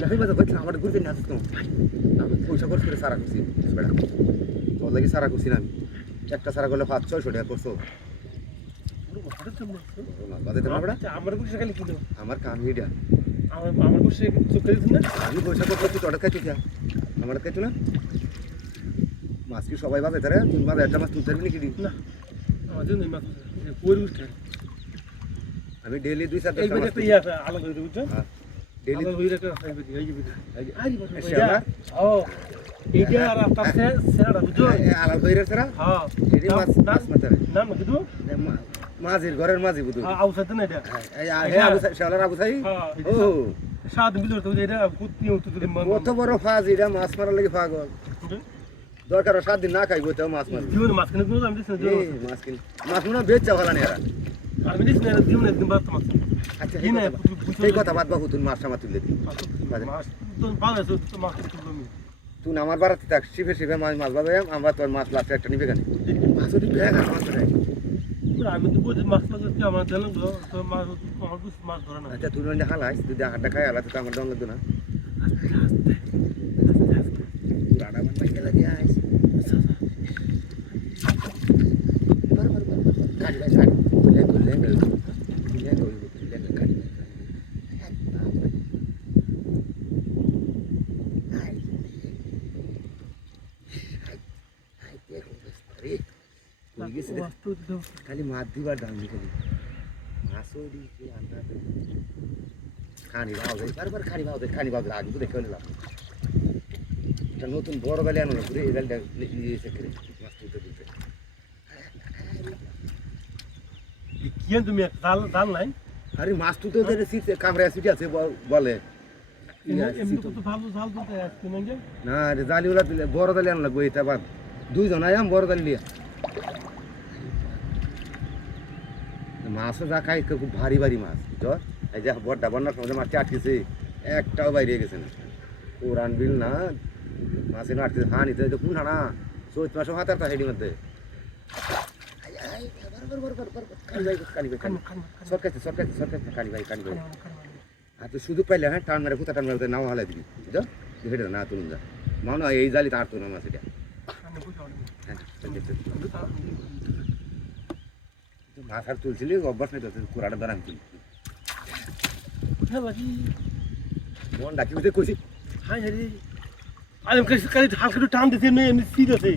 দেখি বাজা কইছ আমার ঘুরতে না আসতো আমি পয়সা খরচ করে সারা করছি বেটা তোর লাগি সারা করছি না আমি একটা সারা করলে 500-600 টাকা করছো বাজাতে না বেটা আমার পয়সা খালি কিলো আমার কাম হিডা আমার পয়সা চুপ করে দিন না আমি পয়সা করতে তোর কাছে কি আমার কাছে না মাছ কি সবাই বাজাতে রে তুমি বাজা একটা মাছ তুলতে পারবি নাকি না আমার জন্য মাছ পুরো উঠে আমি ডেইলি 2-4 এই টাকা বাজে ইয়া আলাদা হয়ে বুঝছো ডেইলি আলাদা হয়ে রাখা হয় এই যে আরে শ্যামা ও এইটা আর আপনার সেরা বুঝছো আলাল হইরে সেরা হ্যাঁ এডি মাছ মাছ মাতারে নাম কি তো মাঝির ঘরের মাঝি বুঝু আউসাতে না এটা এই আবু শালার আবু সাই ও সাত ভিতর তো এটা কুত্তি উত্তরে কত বড় ফাজ এটা মাছ মারার লাগি পাগল দরকার 7 দিন না খাইবো তো মাছ মারবো জীবনে মাছ কিনে কোনো আমি দিছ না মাছ কিন মাছ মনে বেচা ভালো না এরা আমি দিছ না জীবনে একদিন বাদ মাছ আচ্ছা কিনে এই কথা বাদ বাবু তুই মাছ মাছ তুলে দি মাছ তো ভালো আছে তো মাছ তুলবো আমি তুই আমার বাড়াতে থাক শিফে শিফে মাছ মাছ বাজাই আমরা তোর মাছ লাস্টে একটা নিবে কেন মাছ ওটি ব্যাগ আর মাছ ধরে আমি তো বুঝি মাছ মাছ কি আমার জানো তো মাছ আমার কিছু মাছ ধরে না আচ্ছা তুই রঞ্জা হালাইস তুই হাড়টা খাই হালা তো আমার দম লাগতো না রাডা বান পাইতে লাগি আইস গাড়ি গাড়ি তুলে তুলে তুলে তুলে গাড়ি খালি মাছ দিবার দাম খালি মাছও দিয়েছি আমরা খানি ভাও দেয় বারবার খানি ভাও দেয় আগে তো দেখে নিলাম এটা নতুন বড় বেলে আনো ঘুরে এই বেলটা ইয়েছে করে মাছ তুলতে তুলতে কি তুমি জাল জাল নাই আরে মাছ তুলতে ওদের সিট কামড়ে সিটি আছে বলে এমনি তো ভালো জাল তুলতে আসছে না না রে জালিওলা তুলে বড় জালি আনলা গো এটা বাদ দুইজন আয়াম বড় জালি লিয়া মাছও যা খাই খুব ভারী ভারী মাছ বুঝছো এই যে বড়টা বন্যার সময় মাছ আটকেছে একটাও বাইরে গেছে না কোরআন বিল না মাছের আটকেছে হানি তো কোন হানা চৈত মাসও হাতার তা হেডির মধ্যে আর তুই শুধু পাইলে হ্যাঁ টান মেরে ফুটা টান মেরে নাও হালাই দিবি বুঝছো হেঁটে না তুলুন যা মানো এই জালি তার তো না মাছ এটা হ্যাঁ মাছ আর তুলছিলি অভ্যাস নেই তো কুড়াটা ধরা আমি তুলি মন ডাকি বুঝে কইছি হ্যাঁ রে আমি কাছে হালকা টান দিতে এমনি সিট আছে